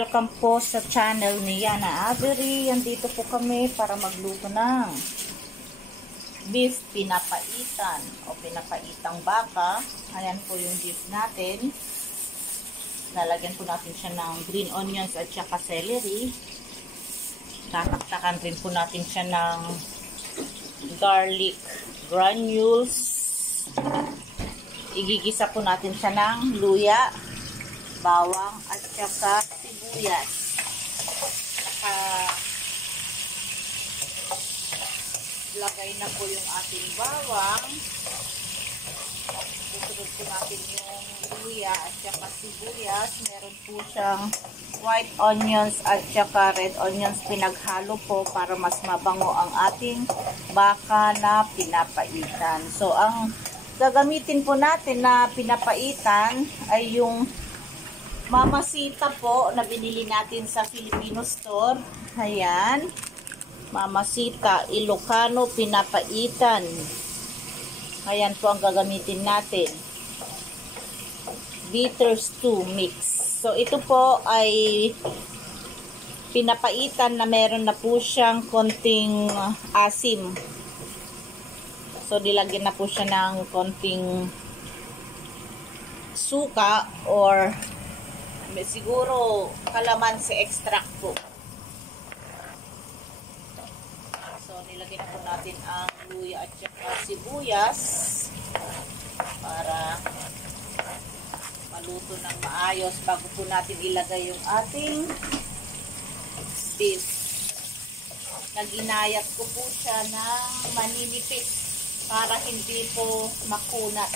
welcome po sa channel ni Yana Avery. Andito po kami para magluto ng beef pinapaitan o pinapaitang baka. Ayan po yung beef natin. Lalagyan po natin siya ng green onions at saka celery. Tataktakan rin po natin siya ng garlic granules. Igigisa po natin siya ng luya, bawang at saka sibuyas. Lagay na po yung ating bawang. Susunod po natin yung luya at saka sibuyas. Meron po siyang white onions at saka red onions pinaghalo po para mas mabango ang ating baka na pinapaitan. So ang gagamitin po natin na pinapaitan ay yung Mamasita po na binili natin sa Filipino store. Ayan. Mamasita Ilocano pinapaitan. Ayan po ang gagamitin natin. Bitter stew mix. So ito po ay pinapaitan na meron na po siyang konting asim. So nilagyan na po siya ng konting suka or may siguro kalamansi extract po. So nilagyan po natin ang luya at saka sibuyas para maluto ng maayos bago po natin ilagay yung ating beef. Naginayat ko po siya ng maninipis para hindi po makunat.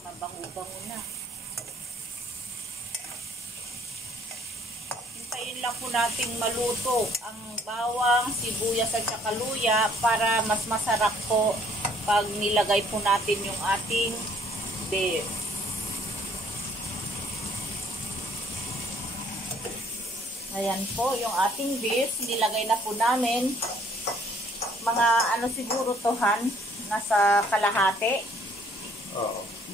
Mabango-bango na. Hintayin lang po nating maluto ang bawang, sibuyas at saka luya para mas masarap po pag nilagay po natin yung ating beef. Ayan po yung ating beef. Nilagay na po namin. Mga ano siguro tohan, nasa kalahati.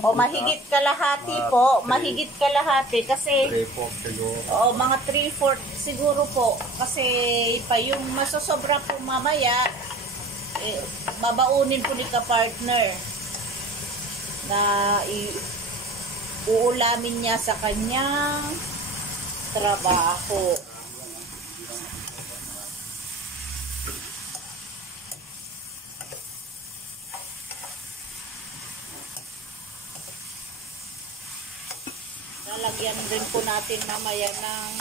O mahigit kalahati po, mahigit kalahati kasi mga 3/4 siguro po kasi pa yung masosobra po mamaya babaunin po ni ka-partner na uulamin niya sa kanyang trabaho. Lalagyan din po natin mamaya ng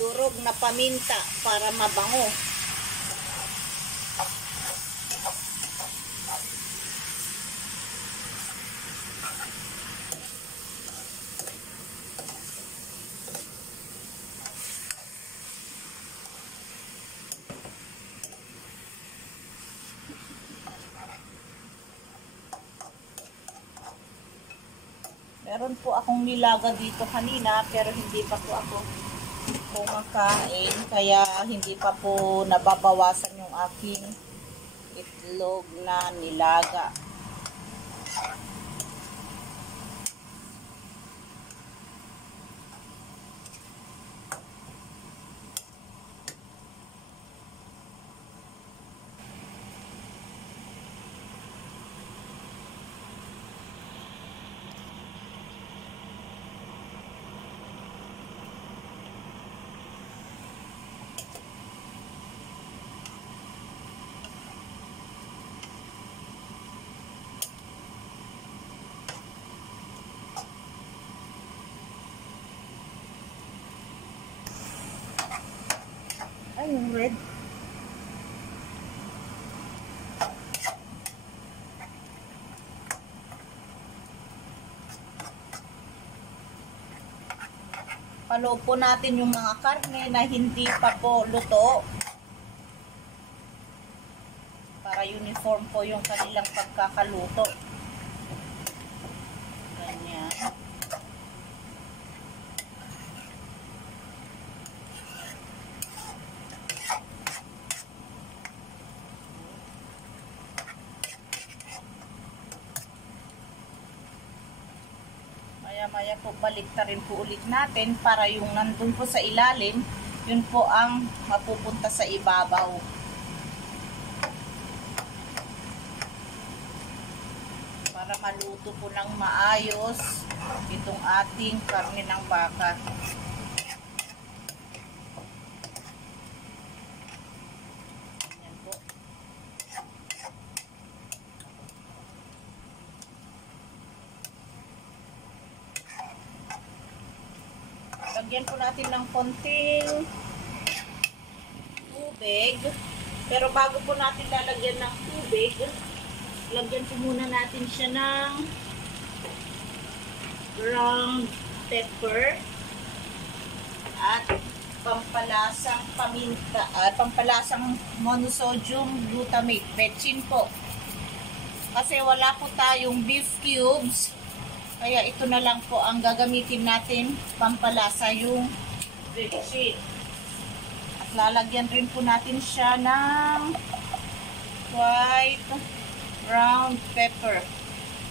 durog na paminta para mabango. Meron po akong nilaga dito kanina pero hindi pa po ako kumakain kaya hindi pa po nababawasan yung aking itlog na nilaga. Ay, yung red. Paloob po natin yung mga karne na hindi pa po luto. Para uniform po yung kanilang pagkakaluto. Ganyan. Maya-maya po balik ta rin po ulit natin para yung nandun po sa ilalim, yun po ang mapupunta sa ibabaw. Para maluto po ng maayos itong ating karne ng baka. Ayan po. Lagyan po natin ng konting tubig. Pero bago po natin lalagyan ng tubig, lagyan po muna natin siya ng ground pepper at pampalasang paminta, pampalasang monosodium glutamate, betchin po. Kasi wala po tayong beef cubes, kaya ito na lang po ang gagamitin natin pampalasa, yung betchin. At lalagyan rin po natin siya ng white brown pepper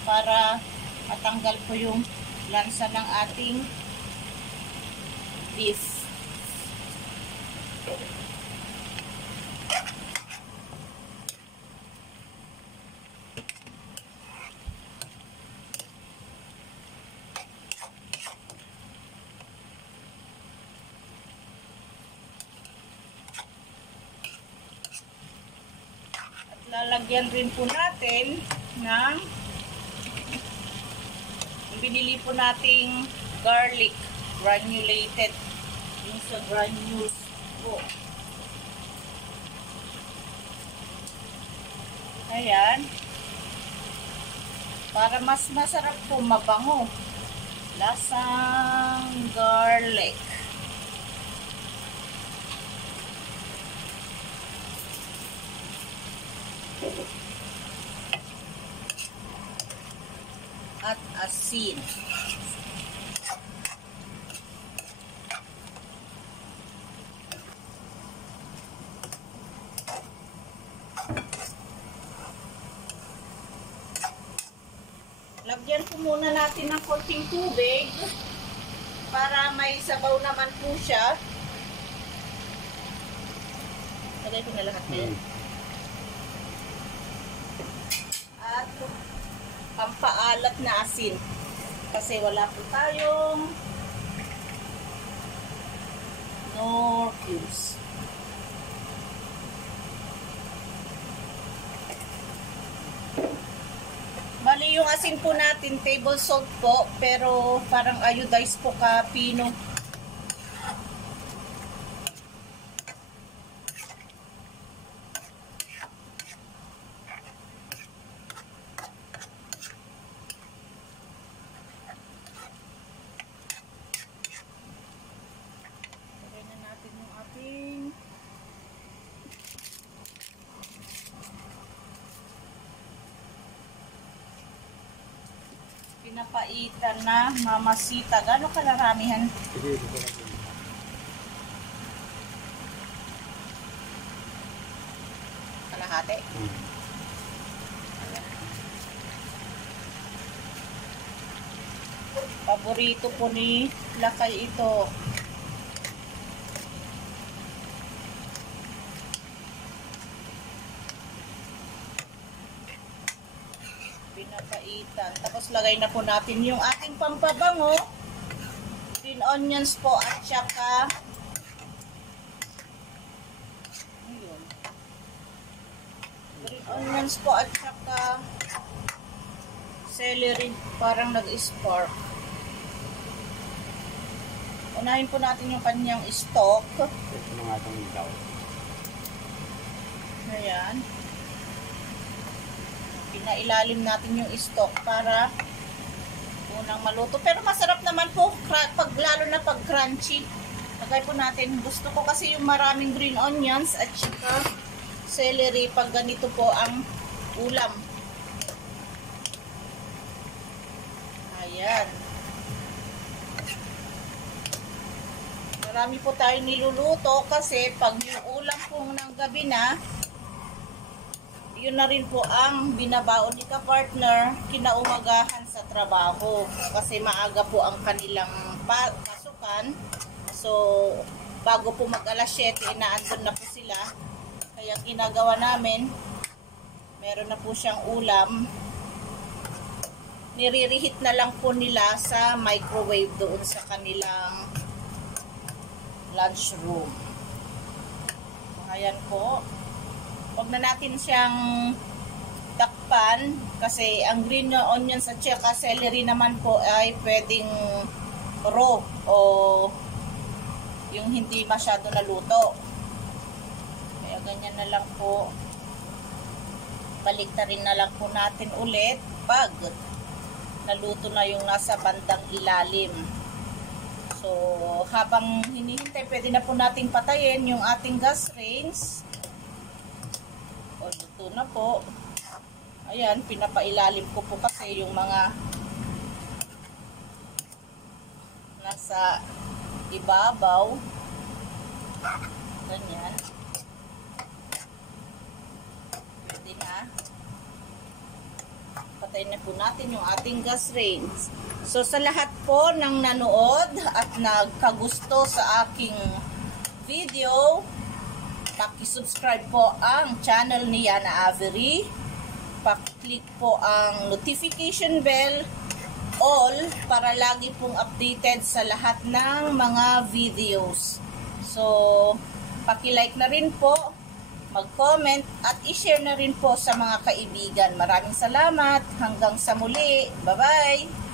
para matanggal po yung lansa ng ating beef. Lalagyan rin po natin ng binili po nating garlic granulated, yung sa granules po. Ayan, para mas masarap po, mabango, lasang garlic. At asin. Lagyan po muna natin ng konting tubig para may sabaw naman po siya. Lagay ko na lahat na yan. At pampaalat na asin. Kasi wala po tayong nor cubes. Bali yung asin po natin, table salt po, pero parang iodized po ka pino. Pinapaitan na mamasita. Gano'ng kalaramihan? Kalahati? Paborito po ni Lakay ito. Pinapaitan. Tapos lagay na po natin yung ating pampabango, green onions po, at saka ayun, green onions po at saka celery, parang nag-spark. Unahin po natin yung kanyang stock. Ito na nga itong ilaw. Ayan. Pinailalim natin yung stock para unang maluto. Pero masarap naman po pag, lalo na pag crunchy. Lagay po natin. Gusto ko kasi yung maraming green onions at saka celery pag ganito po ang ulam. Ayan. Marami po tayo niluluto kasi pag yung ulam po ng gabi na, yun na rin po ang binabaon ni ka-partner kinaumagahan sa trabaho. Kasi maaga po ang kanilang pasukan. So, bago po mag-alas 7, inaandun na po sila. Kaya ginagawa namin, meron na po siyang ulam. Nire-reheat na lang po nila sa microwave doon sa kanilang lunch room. Ayan po. Huwag na natin siyang takpan kasi ang green onions at saka celery naman po ay pwedeng raw o yung hindi masyado naluto. Kaya ganyan na lang po. Baliktarin na lang po natin ulit pag naluto na yung nasa bandang ilalim. So, habang hinihintay, pwede na po nating patayin yung ating gas range. O, luto na po. Ayan, pinapailalim ko po kasi yung mga nasa ibabaw. Ganyan. Pwede na. Patayin na po natin yung ating gas range. So, sa lahat po ng nanood at nagkagusto sa aking video, paki-subscribe po ang channel ni Yana Avery. Paki-click po ang notification bell, all, para lagi pong updated sa lahat ng mga videos. So, paki-like na rin po, mag-comment, at i-share na rin po sa mga kaibigan. Maraming salamat. Hanggang sa muli. Bye-bye!